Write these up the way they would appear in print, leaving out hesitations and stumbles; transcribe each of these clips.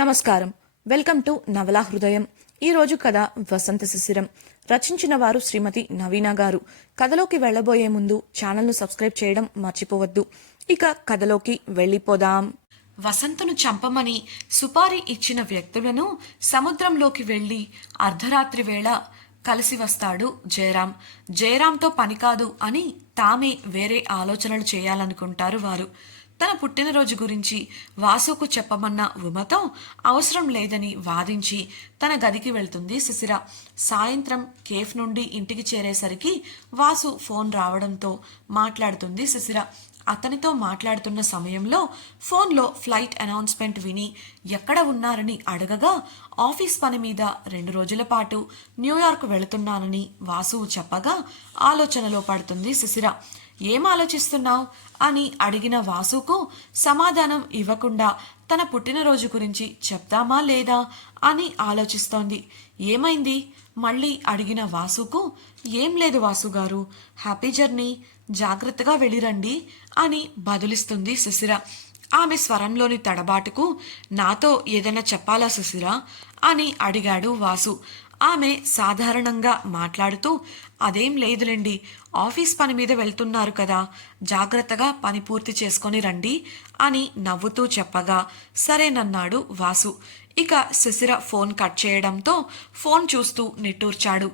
నమస్కారం. Welcome to నవలా హృదయం. ఈరోజు కథ వసంత శిశిరం. రచించిన వారు శ్రీమతి నవీన గారు. కథలోకి వెళ్లబోయే ముందు ఛానల్ను సబ్స్క్రైబ్ చేయడం మర్చిపోవద్దు. ఇక కథలోకి వెళ్ళిపోదాం. వసంతను చంపమని సుపారీ ఇచ్చిన వ్యక్తులను సముద్రంలోకి వెళ్లి అర్ధరాత్రి వేళ కలిసి వస్తాడు జయరాం. జయరాంతో పని కాదు అని తామే వేరే ఆలోచనలు చేయాలనుకుంటారు వారు. తన పుట్టినరోజు గురించి వాసుకు చెప్పమన్న ఉమతో అవసరం లేదని వాదించి తన గదికి వెళ్తుంది శిశిర. సాయంత్రం కేఫ్ నుండి ఇంటికి చేరేసరికి వాసు ఫోన్ రావడంతో మాట్లాడుతుంది శిశిర. అతనితో మాట్లాడుతున్న సమయంలో ఫోన్లో ఫ్లైట్ అనౌన్స్మెంట్ విని ఎక్కడ ఉన్నారని అడగగా ఆఫీస్ పని మీద 2 రోజుల పాటు న్యూయార్క్ వెళుతున్నానని వాసు చెప్పగా ఆలోచనలో పడుతుంది శిశిర. ఏం ఆలోచిస్తున్నావు అని అడిగిన వాసుకు సమాధానం ఇవ్వకుండా తన పుట్టినరోజు గురించి చెప్తామా లేదా అని ఆలోచిస్తోంది. ఏమైంది మళ్ళీ అడిగిన వాసుకు ఏం లేదు వాసుగారు, హ్యాపీ జర్నీ, జాగ్రత్తగా వెళ్ళిరండి అని బదులిస్తుంది శిశిర. ఆమె స్వరంలోని తడబాటుకు నాతో ఏదైనా చెప్పాలా శిశిర అని అడిగాడు వాసు. ఆమె సాధారణంగా మాట్లాడుతూ అదేం లేదులేండి, ఆఫీస్ పని మీద వెళ్తున్నారు కదా, జాగ్రత్తగా పని పూర్తి చేసుకొని రండి అని నవ్వుతూ చెప్పగా సరేనన్నాడు వాసు. ఇక శిశిర ఫోన్ కట్ చేయడంతో ఫోన్ చూస్తూ నిట్టూర్చాడు.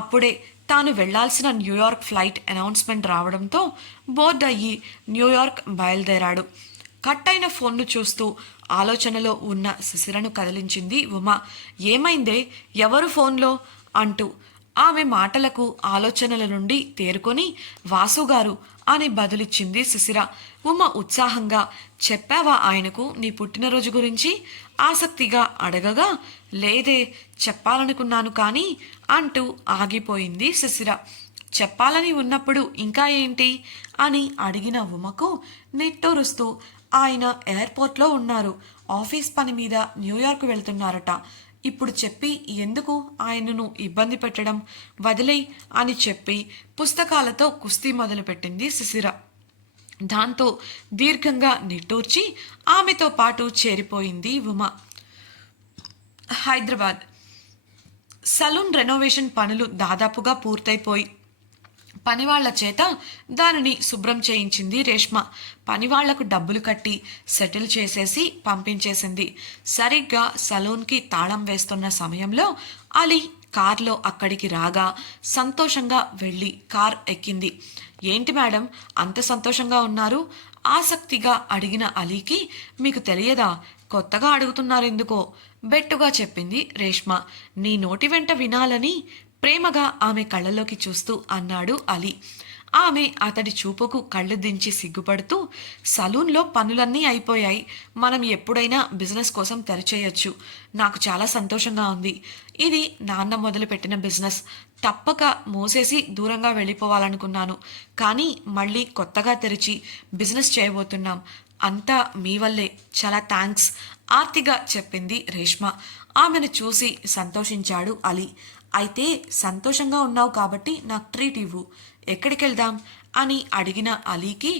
అప్పుడే తాను వెళ్లాల్సిన న్యూయార్క్ ఫ్లైట్ అనౌన్స్మెంట్ రావడంతో బోర్డ్ అయ్యి న్యూయార్క్ బయలుదేరాడు. కట్ అయిన ఫోన్ను చూస్తూ ఆలోచనలో ఉన్న శిశిరను కదిలించింది ఉమ. ఏమైందే, ఎవరు ఫోన్లో అంటూ. ఆమె మాటలకు ఆలోచనల నుండి తేరుకొని వాసుగారు అని బదులిచ్చింది శిశిర. ఉమ ఉత్సాహంగా చెప్పావా ఆయనకు నీ పుట్టినరోజు గురించి ఆసక్తిగా అడగగా లేదే, చెప్పాలనుకున్నాను కానీ అంటూ ఆగిపోయింది శిశిర. చెప్పాలని ఉన్నప్పుడు ఇంకా ఏంటి అని అడిగిన ఉమకు నిట్టూరుస్తూ ఆయన ఎయిర్పోర్ట్లో ఉన్నారు, ఆఫీస్ పని మీద న్యూయార్క్ వెళ్తున్నారట, ఇప్పుడు చెప్పి ఎందుకు ఆయనను ఇబ్బంది పెట్టడం, వదిలేయ్ అని చెప్పి పుస్తకాలతో కుస్తీ మొదలుపెట్టింది శిశిర. దాంతో దీర్ఘంగా నిట్టూర్చి ఆమెతో పాటు చేరిపోయింది ఉమ. హైదరాబాద్ సలూన్ రెనోవేషన్ పనులు దాదాపుగా పూర్తయిపోయి పనివాళ్ల చేత దానిని శుభ్రం చేయించింది రేష్మ. పనివాళ్లకు డబ్బులు కట్టి సెటిల్ చేసేసి పంపించేసింది. సరిగ్గా సలూన్కి తాళం వేస్తున్న సమయంలో అలీ కార్లో అక్కడికి రాగా సంతోషంగా వెళ్ళి కార్ ఎక్కింది. ఏంటి మేడం అంత సంతోషంగా ఉన్నారు ఆసక్తిగా అడిగిన అలీకి మీకు తెలియదా, కొత్తగా అడుగుతున్నారెందుకో బెట్టుగా చెప్పింది రేష్మ. నీ నోటి వెంట వినాలని ప్రేమగా ఆమె కళ్ళలోకి చూస్తూ అన్నాడు అలీ. ఆమె అతడి చూపుకు కళ్ళు దించి సిగ్గుపడుతూ సలూన్లో పనులన్నీ అయిపోయాయి, మనం ఎప్పుడైనా బిజినెస్ కోసం తెరిచేయచ్చు, నాకు చాలా సంతోషంగా ఉంది, ఇది నాన్న మొదలుపెట్టిన బిజినెస్, తప్పక మూసేసి దూరంగా వెళ్ళిపోవాలనుకున్నాను, కానీ మళ్ళీ కొత్తగా తెరిచి బిజినెస్ చేయబోతున్నాం, అంతా మీ వల్లే, చాలా థ్యాంక్స్ ఆర్తిగా చెప్పింది రేష్మ. ఆమెను చూసి సంతోషించాడు అలీ. అయితే సంతోషంగా ఉన్నావు కాబట్టి నాకు ట్రీట్ ఇవ్వు, ఎక్కడికి వెళ్దాం అని అడిగిన అలీకి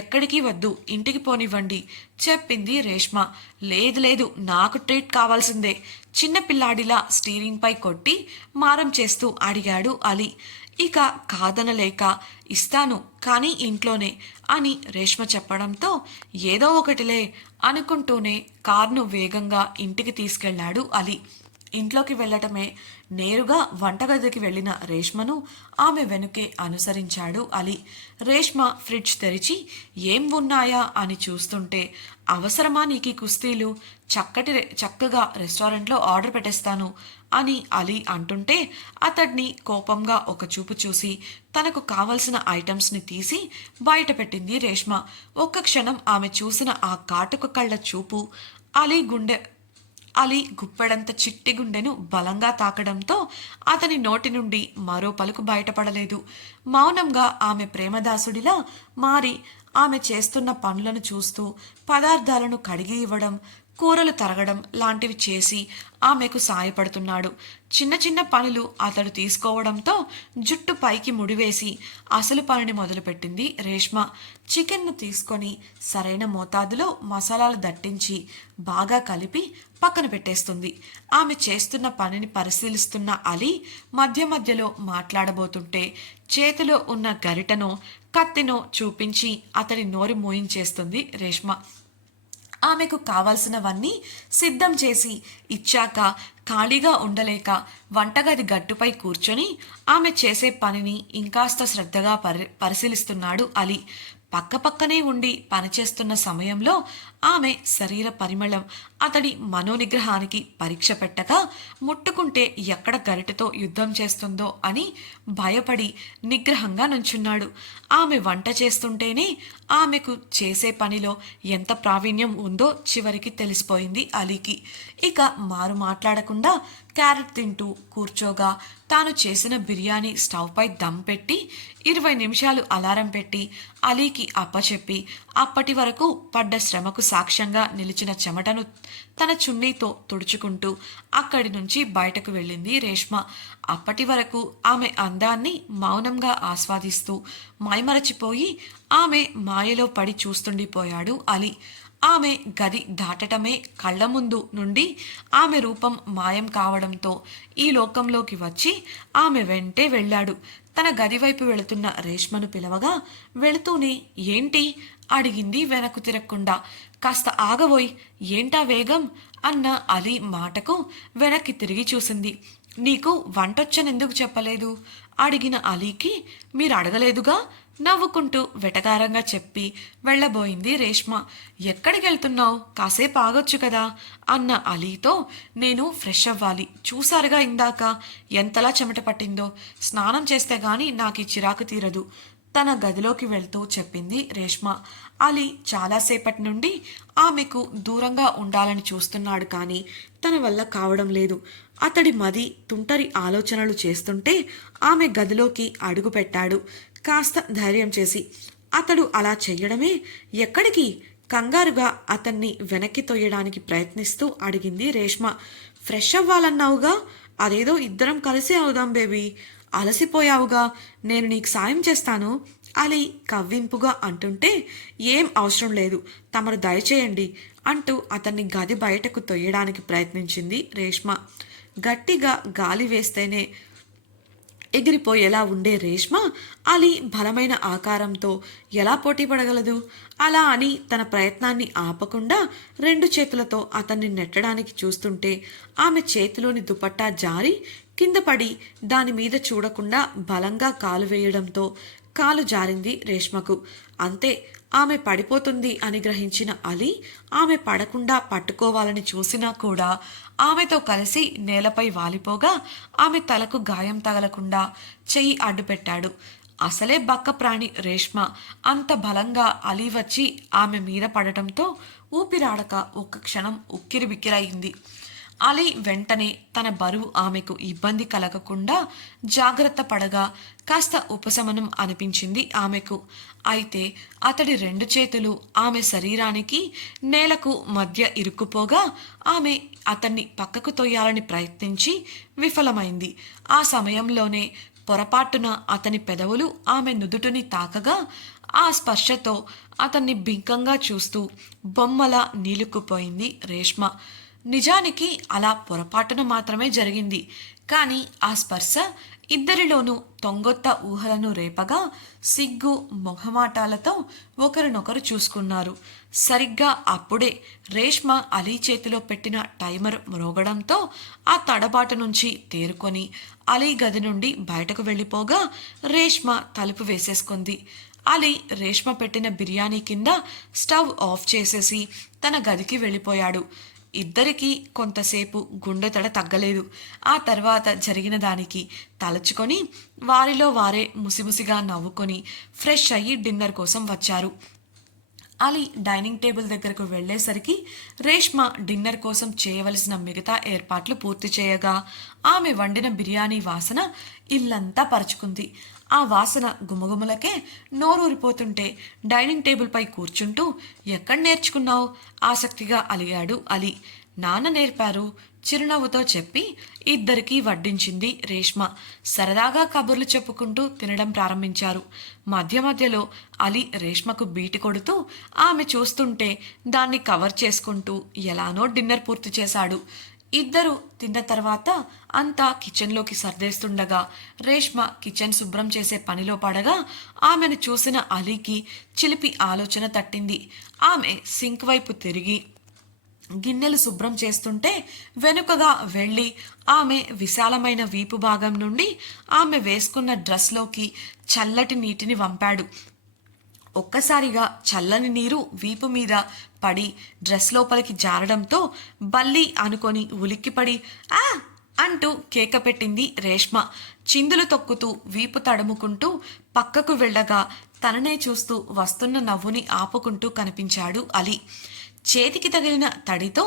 ఎక్కడికి వద్దు, ఇంటికి పోనివ్వండి చెప్పింది రేష్మ. లేదు లేదు, నాకు ట్రీట్ కావాల్సిందే చిన్నపిల్లాడిలా స్టీరింగ్పై కొట్టి మారం చేస్తూ అడిగాడు అలీ. ఇక కాదనలేక ఇస్తాను కానీ ఇంట్లోనే అని రేష్మ చెప్పడంతో ఏదో ఒకటిలే అనుకుంటూనే కార్ను వేగంగా ఇంటికి తీసుకెళ్లాడు అలీ. ఇంట్లోకి వెళ్లటమే నేరుగా వంటగదికి వెళ్లిన రేష్మను ఆమె వెనుకే అనుసరించాడు అలీ. రేష్మ ఫ్రిడ్జ్ తెరిచి ఏం ఉన్నాయా అని చూస్తుంటే అవసరమా నీకు కుస్తీలు, చక్కగా రెస్టారెంట్లో ఆర్డర్ పెట్టేస్తాను అని అలీ అంటుంటే అతడిని కోపంగా ఒక చూపు చూసి తనకు కావలసిన ఐటమ్స్ని తీసి బయట పెట్టింది రేష్మ. ఒక్క క్షణం ఆమె చూసిన ఆ కాటుక కళ్ళ చూపు అలీ గుప్పెడంత చిట్టి గుండెను బలంగా తాకడంతో అతని నోటి నుండి మరో పలుకు బయటపడలేదు. మౌనంగా ఆమె ప్రేమదాసుడిలా మారి ఆమె చేస్తున్న పనులను చూస్తూ పదార్థాలను కడిగి ఇవ్వడం, కూరలు తరగడం లాంటివి చేసి ఆమెకు సాయపడుతున్నాడు. చిన్న చిన్న పనులు అతడు తీసుకోవడంతో జుట్టు పైకి ముడివేసి అసలు పనిని మొదలుపెట్టింది రేష్మ. చికెన్ను తీసుకొని సరైన మోతాదులో మసాలాలు దట్టించి బాగా కలిపి పక్కన పెట్టేస్తుంది. ఆమె చేస్తున్న పనిని పరిశీలిస్తున్న అలీ మధ్య మధ్యలో మాట్లాడబోతుంటే చేతిలో ఉన్న గరిటనో కత్తినో చూపించి అతడి నోరు మూయించేస్తుంది రేష్మ. ఆమెకు కావలసినవన్నీ సిద్ధం చేసి ఇచ్చాక ఖాళీగా ఉండలేక వంటగది గట్టుపై కూర్చొని ఆమె చేసే పనిని ఇంకాస్త శ్రద్ధగా పరిశీలిస్తున్నాడు అలీ. పక్కపక్కనే ఉండి పనిచేస్తున్న సమయంలో ఆమె శరీర పరిమళం అతడి మనోనిగ్రహానికి పరీక్ష పెట్టగా ముట్టుకుంటే ఎక్కడ గరిటెతో యుద్ధం చేస్తుందో అని భయపడి నిగ్రహంగా నుంచున్నాడు. ఆమె వంట చేస్తుంటేనే ఆమెకు చేసే పనిలో ఎంత ప్రావీణ్యం ఉందో చివరికి తెలిసిపోయింది అలీకి. ఇక మారు మాట్లాడకుండా క్యారెట్ తింటూ కూర్చోగా తాను చేసిన బిర్యానీ స్టవ్ పై దమ్ పెట్టి 20 నిమిషాలు అలారం పెట్టి అలీకి అప్పచెప్పి అప్పటి వరకు పడ్డ శ్రమకు సాక్ష్యంగా నిలిచిన చెమటను తన చున్నీతో తుడుచుకుంటూ అక్కడి నుంచి బయటకు వెళ్ళింది రేష్మ. అప్పటి వరకు ఆమె అందాన్ని మౌనంగా ఆస్వాదిస్తూ మైమరచిపోయి ఆమె మాయలో పడి చూస్తుండిపోయాడు అలీ. ఆమె గది దాటటమే కళ్ళ ముందు నుండి ఆమె రూపం మాయం కావడంతో ఈ లోకంలోకి వచ్చి ఆమె వెంటే వెళ్ళాడు. తన గది వైపు వెళుతున్న రేష్మను పిలవగా వెళుతూనే ఏంటి అడిగింది వెనక్కు తిరగకుండా. కాస్త ఆగబోయ్, ఏంటా వేగం అన్న అలీ మాటకు వెనక్కి తిరిగి చూసింది. నీకు వంటొచ్చనెందుకు చెప్పలేదు అడిగిన అలీకి మీరు అడగలేదుగా నవ్వుకుంటూ వెటకారంగా చెప్పి వెళ్ళబోయింది రేష్మ. ఎక్కడికి వెళ్తున్నావు, కాసేపు ఆగొచ్చు కదా అన్న అలీతో నేను ఫ్రెష్ అవ్వాలి, చూసారుగా ఇందాక ఎంతలా చెమట పట్టిందో, స్నానం చేస్తే గాని నాకు ఈ చిరాకు తీరదు తన గదిలోకి వెళ్తూ చెప్పింది రేష్మ. అలీ చాలాసేపటి నుండి ఆమెకు దూరంగా ఉండాలని చూస్తున్నాడు కానీ తన వల్ల కావడం లేదు. అతడి మది తుంటరి ఆలోచనలు చేస్తుంటే ఆమె గదిలోకి అడుగుపెట్టాడు కాస్త ధైర్యం చేసి. అతడు అలా చెయ్యడమే ఎక్కడికి కంగారుగా అతన్ని వెనక్కి తొయ్యడానికి ప్రయత్నిస్తూ అడిగింది రేష్మ. ఫ్రెష్ అవ్వాలన్నావుగా, అదేదో ఇద్దరం కలిసి అవుదాం బేబీ, అలసిపోయావుగా, నేను నీకు సాయం చేస్తాను అలీ కవ్వింపుగా అంటుంటే ఏం అవసరం లేదు, తమరు దయచేయండి అంటూ అతన్ని గది బయటకు తొయ్యడానికి ప్రయత్నించింది రేష్మ. గట్టిగా గాలి వేస్తేనే ఎగిరిపోయేలా ఉండే రేష్మ అలీ బలమైన ఆకారంతో ఎలా పోటీ పడగలదు? అలా అని తన ప్రయత్నాన్ని ఆపకుండా 2 చేతులతో అతన్ని నెట్టడానికి చూస్తుంటే ఆమె చేతిలోని దుపట్టా జారి కింద పడి దాని మీద చూడకుండా బలంగా కాలు వేయడంతో కాలు జారింది రేష్మకు. అంతే, ఆమె పడిపోతుంది అని గ్రహించిన అలీ ఆమె పడకుండా పట్టుకోవాలని చూసినా కూడా ఆమెతో కలిసి నేలపై వాలిపోగా ఆమె తలకు గాయం తగలకుండా చెయ్యి అడ్డుపెట్టాడు. అసలే బక్క ప్రాణి రేష్మ అంత బలంగా అలీ వచ్చి ఆమె మీద పడటంతో ఊపిరాడక ఒక్క క్షణం ఉక్కిరిబిక్కిరయింది. అలీ వెంటనే తన బరువు ఆమెకు ఇబ్బంది కలగకుండా జాగ్రత్త పడగా కాస్త ఉపశమనం అనిపించింది ఆమెకు. అయితే అతడి 2 చేతులు ఆమె శరీరానికి నేలకు మధ్య ఇరుక్కుపోగా ఆమె అతన్ని పక్కకు తొయ్యాలని ప్రయత్నించి విఫలమైంది. ఆ సమయంలోనే పొరపాటున అతని పెదవులు ఆమె నుదుటిని తాకగా ఆ స్పర్శతో అతన్ని బింకంగా చూస్తూ బొమ్మలా నీలుక్కుపోయింది రేష్మ. నిజానికి అలా పొరపాటున మాత్రమే జరిగింది. కానీ ఆ స్పర్శ ఇద్దరిలోనూ తొంగొత్త ఊహలను రేపగా సిగ్గు మొహమాటాలతో ఒకరినొకరు చూసుకున్నారు. సరిగ్గా అప్పుడే రేష్మ అలీ చేతిలో పెట్టిన టైమర్ మ్రోగడంతో ఆ తడబాటు నుంచి తేరుకొని అలీ గది నుండి బయటకు వెళ్ళిపోగా రేష్మ తలుపు వేసేసుకుంది. అలీ రేష్మ పెట్టిన బిర్యానీ కింద స్టవ్ ఆఫ్ చేసేసి తన గదికి వెళ్ళిపోయాడు. ఇద్దరికీ కొంతసేపు గుండెతడ తగ్గలేదు. ఆ తర్వాత జరిగిన దానికి తలచుకొని వారిలో వారే ముసిముసిగా నవ్వుకొని ఫ్రెష్ అయ్యి డిన్నర్ కోసం వచ్చారు. అలీ డైనింగ్ టేబుల్ దగ్గరకు వెళ్లేసరికి రేష్మ డిన్నర్ కోసం చేయవలసిన మిగతా ఏర్పాట్లు పూర్తి చేయగా ఆమె వండిన బిర్యానీ వాసన ఇల్లంతా పరుచుకుంది. ఆ వాసన గుమగుమలకే నోరూరిపోతుంటే డైనింగ్ టేబుల్పై కూర్చుంటూ ఎక్కడ నేర్చుకున్నావు ఆసక్తిగా అలిగాడు అలీ. నాన్న నేర్పారు చిరునవ్వుతో చెప్పి ఇద్దరికీ వడ్డించింది రేష్మ. సరదాగా కబుర్లు చెప్పుకుంటూ తినడం ప్రారంభించారు. మధ్య మధ్యలో అలీ రేష్మకు బీటి కొడుతూ ఆమె చూస్తుంటే దాన్ని కవర్ చేసుకుంటూ ఎలానో డిన్నర్ పూర్తి చేశాడు. ఇద్దరు తిన్న తర్వాత అంతా కిచెన్లోకి సర్దేస్తుండగా రేష్మ కిచెన్ శుభ్రం చేసే పనిలో పడగా ఆమెను చూసిన అలీకి చిలిపి ఆలోచన తట్టింది. ఆమె సింక్ వైపు తిరిగి గిన్నెలు శుభ్రం చేస్తుంటే వెనుకగా వెళ్ళి ఆమె విశాలమైన వీపు భాగం నుండి ఆమె వేసుకున్న డ్రెస్లోకి చల్లటి నీటిని వంపాడు. ఒక్కసారిగా చల్లని నీరు వీపు మీద పడి డ్రెస్ లోపలికి జారడంతో బల్లి అనుకొని ఉలిక్కిపడి ఆ అంటూ కేక పెట్టింది రేష్మ. చిందులు తొక్కుతూ వీపు తడుముకుంటూ పక్కకు వెళ్ళగా తననే చూస్తూ వస్తున్న నవ్వుని ఆపుకుంటూ కనిపించాడు అలీ. చేతికి తగిలిన తడితో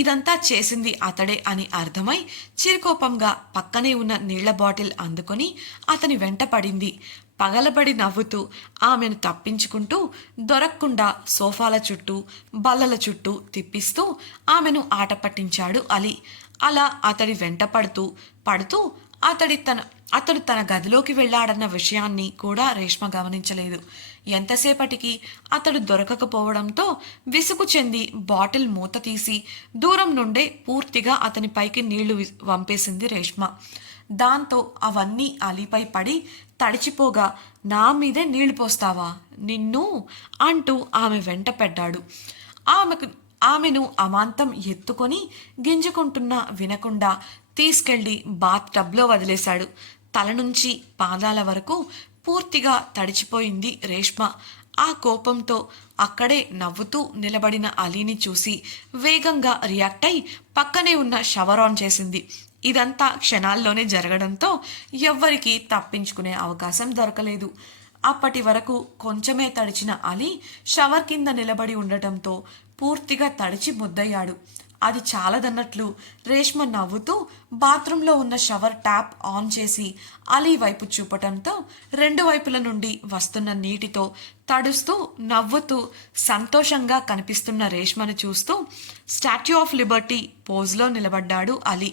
ఇదంతా చేసింది అతడే అని అర్థమై చిరుకోపంగా పక్కనే ఉన్న నీళ్ల బాటిల్ అందుకొని అతని వెంట పడింది. పగలబడి నవ్వుతూ ఆమెను తప్పించుకుంటూ దొరక్కుండా సోఫాల చుట్టూ బల్లల చుట్టూ తిప్పిస్తూ ఆమెను ఆట పట్టించాడు అలీ. అలా అతడి వెంట పడుతూ అతడు తన గదిలోకి వెళ్ళాడన్న విషయాన్ని కూడా రేష్మ గమనించలేదు. ఎంతసేపటికి అతడు దొరకకపోవడంతో విసుగు చెంది బాటిల్ మూత తీసి దూరం నుండే పూర్తిగా అతని పైకి నీళ్లు వంపేసింది రేష్మ. దాంతో అవన్నీ అలీపై పడి తడిచిపోగా నా మీదే నీళ్లు పోస్తావా నిన్ను అంటూ ఆమె వెంట పడ్డాడు. ఆమెను అమాంతం ఎత్తుకొని గింజుకుంటున్నా వినకుండా తీసుకెళ్లి బాత్ టబ్లో వదిలేశాడు. తల నుంచి పాదాల వరకు పూర్తిగా తడిచిపోయింది రేష్మ. ఆ కోపంతో అక్కడే నవ్వుతూ నిలబడిన అలీని చూసి వేగంగా రియాక్ట్ అయి పక్కనే ఉన్న షవర్ ఆన్ చేసింది. ఇదంతా క్షణాల్లోనే జరగడంతో ఎవ్వరికీ తప్పించుకునే అవకాశం దొరకలేదు. అప్పటి వరకు కొంచెమే తడిచిన అలీ షవర్ కింద నిలబడి ఉండటంతో పూర్తిగా తడిచి ముద్దయ్యాడు. అది చాలదన్నట్లు రేష్మ నవ్వుతూ బాత్రూంలో ఉన్న షవర్ ట్యాప్ ఆన్ చేసి అలీ వైపు చూపటంతో రెండు వైపుల నుండి వస్తున్న నీటితో తడుస్తూ నవ్వుతూ సంతోషంగా కనిపిస్తున్న రేష్మను చూస్తూ స్టాచ్యూ ఆఫ్ లిబర్టీ పోజ్లో నిలబడ్డాడు అలీ.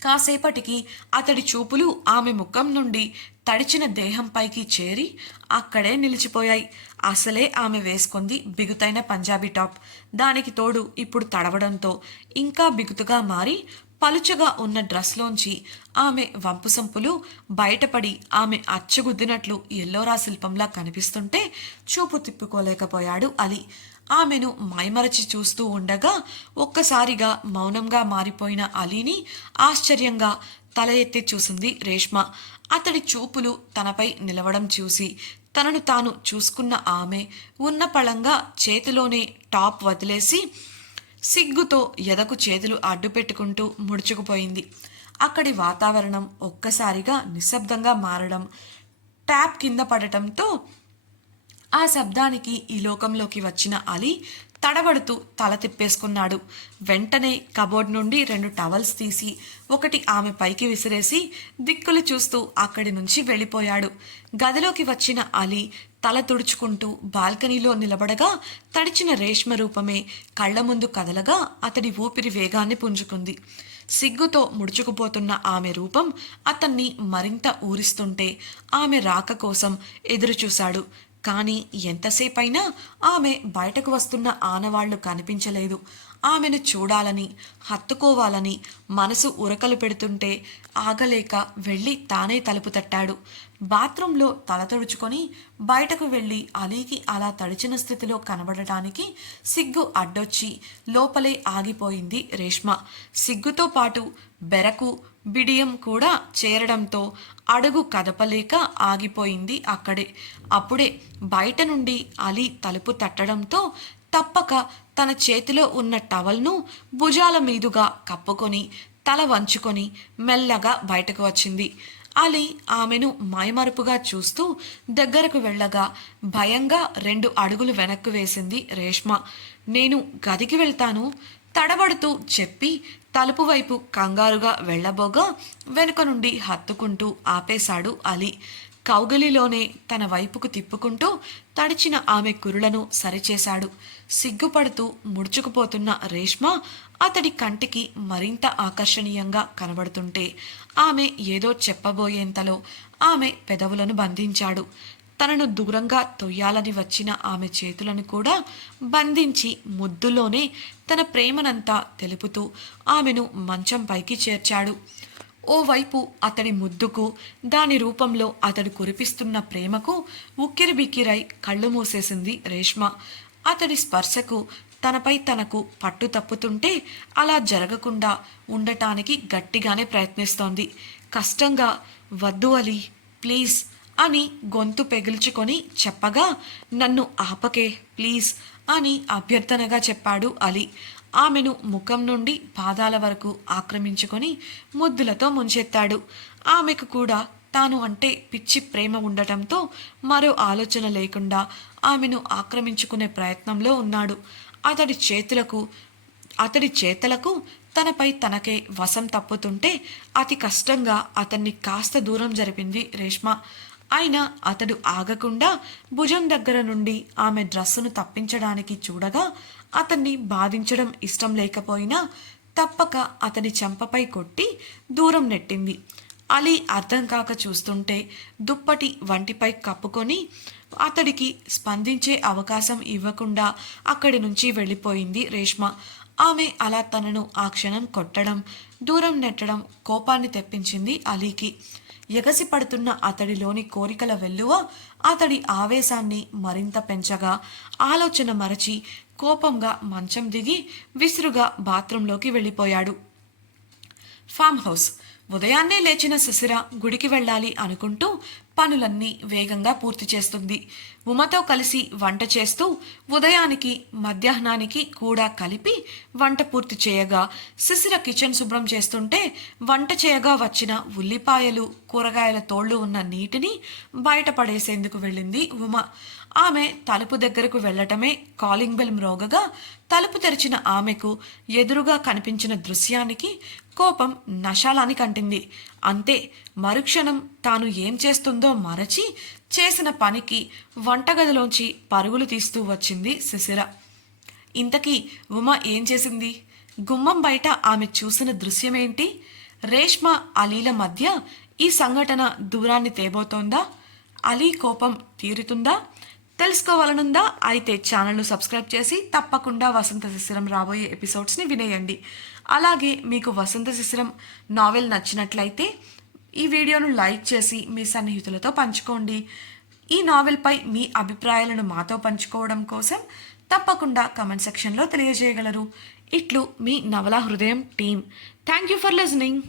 కాసేపటికి అతడి చూపులు ఆమె ముఖం నుండి తడిచిన దేహంపైకి చేరి అక్కడే నిలిచిపోయాయి. అసలే ఆమె వేసుకుంది బిగుతైన పంజాబీ టాప్. దానికి తోడు ఇప్పుడు తడవడంతో ఇంకా బిగుతుగా మారి పలుచగా ఉన్న డ్రెస్లోంచి ఆమె వంపుసంపులు బయటపడి ఆమె అచ్చగుద్దినట్లు ఎల్లోరా శిల్పంలా కనిపిస్తుంటే చూపు తిప్పుకోలేకపోయాడు అలీ. ఆమెను మైమరచి చూస్తూ ఉండగా ఒక్కసారిగా మౌనంగా మారిపోయిన అలీని ఆశ్చర్యంగా తల ఎత్తి చూసింది రేష్మ. అతడి చూపులు తనపై నిలవడం చూసి తనను తాను చూసుకున్న ఆమె ఉన్న పళంగా చేతిలోనే టాప్ వదిలేసి సిగ్గుతో ఎదకు చేతులు అడ్డు పెట్టుకుంటూ ముడుచుకుపోయింది. అక్కడి వాతావరణం ఒక్కసారిగా నిశ్శబ్దంగా మారడం, ట్యాప్ కింద పడటంతో ఆ శబ్దానికి ఈ లోకంలోకి వచ్చిన అలీ తడబడుతూ తల తిప్పేసుకున్నాడు. వెంటనే కబోర్డ్ నుండి 2 టవల్స్ తీసి ఒకటి ఆమె పైకి విసిరేసి దిక్కులు చూస్తూ అక్కడి నుంచి వెళ్ళిపోయాడు. గదిలోకి వచ్చిన అలీ తల తుడుచుకుంటూ బాల్కనీలో నిలబడగా తడిచిన రేష్మ రూపమే కళ్ల ముందు కదలగా అతడి ఊపిరి వేగాన్ని పుంజుకుంది. సిగ్గుతో ముడుచుకుపోతున్న ఆమె రూపం అతన్ని మరింత ఊరిస్తుంటే ఆమె రాక కోసం ఎదురుచూశాడు. కానీ ఎంతసేపైనా ఆమె బయటకు వస్తున్న ఆనవాళ్లు కనిపించలేదు. ఆమెను చూడాలని, హత్తుకోవాలని మనసు ఉరకలు పెడుతుంటే ఆగలేక వెళ్ళి తానే తలుపు తట్టాడు. బాత్రూంలో తల తుడుచుకొని బయటకు వెళ్ళి అలీకి అలా తడిచిన స్థితిలో కనబడటానికి సిగ్గు అడ్డొచ్చి లోపలే ఆగిపోయింది రేష్మ. సిగ్గుతో పాటు బెరకు, బిడియం కూడా చేరడంతో అడుగు కదపలేక ఆగిపోయింది అక్కడే. అప్పుడే బయట నుండి అలీ తలుపు తట్టడంతో తప్పక తన చేతిలో ఉన్న టవల్ను భుజాల మీదుగా కప్పుకొని తల వంచుకొని మెల్లగా బయటకు వచ్చింది. అలీ ఆమెను మైమరుపుగా చూస్తూ దగ్గరకు వెళ్ళగా భయంగా 2 అడుగులు వెనక్కు వేసింది రేష్మ. నేను గదికి వెళ్తాను తడబడుతూ చెప్పి తలుపు వైపు కంగారుగా వెళ్ళబోగా వెనుక నుండి హత్తుకుంటూ ఆపేశాడు అలీ. కౌగలిలోనే తన వైపుకు తిప్పుకుంటూ తడిచిన ఆమె కురులను సరిచేశాడు. సిగ్గుపడుతూ ముడుచుకుపోతున్న రేష్మ అతడి కంటికి మరింత ఆకర్షణీయంగా కనబడుతుంటే ఆమె ఏదో చెప్పబోయేంతలో ఆమె పెదవులను బంధించాడు. తనను దూరంగా తొయ్యాలని వచ్చిన ఆమె చేతులను కూడా బంధించి ముద్దులోనే తన ప్రేమనంతా తెలుపుతూ ఆమెను మంచం పైకి చేర్చాడు. ఓవైపు అతడి ముద్దుకు, దాని రూపంలో అతడు కురిపిస్తున్న ప్రేమకు ఉక్కిరిబిక్కిరై కళ్ళు మూసేసింది రేష్మ. అతడి స్పర్శకు తనపై తనకు పట్టు తప్పుతుంటే అలా జరగకుండా ఉండటానికి గట్టిగానే ప్రయత్నిస్తోంది. కష్టంగా వద్దు అలీ ప్లీజ్ అని గొంతు పెగిల్చుకొని చెప్పగా, నన్ను ఆపకే ప్లీజ్ అని అభ్యర్థనగా చెప్పాడు అలీ. ఆమెను ముఖం నుండి పాదాల వరకు ఆక్రమించుకొని ముద్దులతో ముంచెత్తాడు. ఆమెకు కూడా తాను అంటే పిచ్చి ప్రేమ ఉండటంతో మరో ఆలోచన లేకుండా ఆమెను ఆక్రమించుకునే ప్రయత్నంలో ఉన్నాడు. అతడి చేతలకు తనపై తనకే వశం తప్పుతుంటే అతి కష్టంగా అతన్ని కాస్త దూరం జరిపింది రేష్మ. అయినా అతడు ఆగకుండా భుజం దగ్గర నుండి ఆమె డ్రస్సును తప్పించడానికి చూడగా అతన్ని బాధించడం ఇష్టం లేకపోయినా తప్పక అతని చెంపపై కొట్టి దూరం నెట్టింది. అలీ అర్థం కాక చూస్తుంటే దుప్పటి వంటిపై కప్పుకొని అతడికి స్పందించే అవకాశం ఇవ్వకుండా అక్కడి నుంచి వెళ్ళిపోయింది రేష్మ. ఆమె అలా తనను ఆ క్షణం కొట్టడం, దూరం నెట్టడం కోపాన్ని తెప్పించింది అలీకి. ఎగసి పడుతున్న అతడిలోని కోరికల వెల్లువ అతడి ఆవేశాన్ని మరింత పెంచగా ఆలోచన మరచి కోపంగా మంచం దిగి విసురుగా బాత్రూంలోకి వెళ్ళిపోయాడు. Farm house. ఉదయాన్నే లేచిన శిశిర గుడికి వెళ్ళాలి అనుకుంటూ పనులన్నీ వేగంగా పూర్తి చేస్తుంది. ఉమతో కలిసి వంట చేస్తూ ఉదయానికి మధ్యాహ్నానికి కూడా కలిపి వంట పూర్తి చేయగా శిశిర కిచెన్ శుభ్రం చేస్తుంటే వంట చేయగా వచ్చిన ఉల్లిపాయలు, కూరగాయల తోళ్లు ఉన్న నీటిని బయటపడేసేందుకు వెళ్ళింది ఉమ. ఆమె తలుపు దగ్గరకు వెళ్లటమే కాలింగ్ బెల్ మ్రోగగా తలుపు తెరిచిన ఆమెకు ఎదురుగా కనిపించిన దృశ్యానికి కోపం నశాలానికి అంటింది. అంతే, మరుక్షణం తాను ఏం చేస్తుందో మరచి చేసిన పనికి వంటగదిలోంచి పరుగులు తీస్తూ వచ్చింది శిశిర. ఇంతకీ ఉమ ఏం చేసింది? గుమ్మం బయట ఆమె చూసిన దృశ్యమేంటి? రేష్మ, అలీల మధ్య ఈ సంఘటన దూరాన్ని తేబోతోందా? అలీ కోపం తీరుతుందా? తెలుసుకోవాలనుందా? అయితే ఛానల్ను సబ్స్క్రైబ్ చేసి తప్పకుండా వసంత శిశిరం రాబోయే ఎపిసోడ్స్ని వినేయండి. అలాగే మీకు వసంత శిశిరం నావెల్ నచ్చినట్లయితే ఈ వీడియోను లైక్ చేసి మీ సన్నిహితులతో పంచుకోండి. ఈ నావెల్పై మీ అభిప్రాయాలను మాతో పంచుకోవడం కోసం తప్పకుండా కమెంట్ సెక్షన్లో తెలియజేయగలరు. ఇట్లు మీ నవలా హృదయం team. Thank you for listening.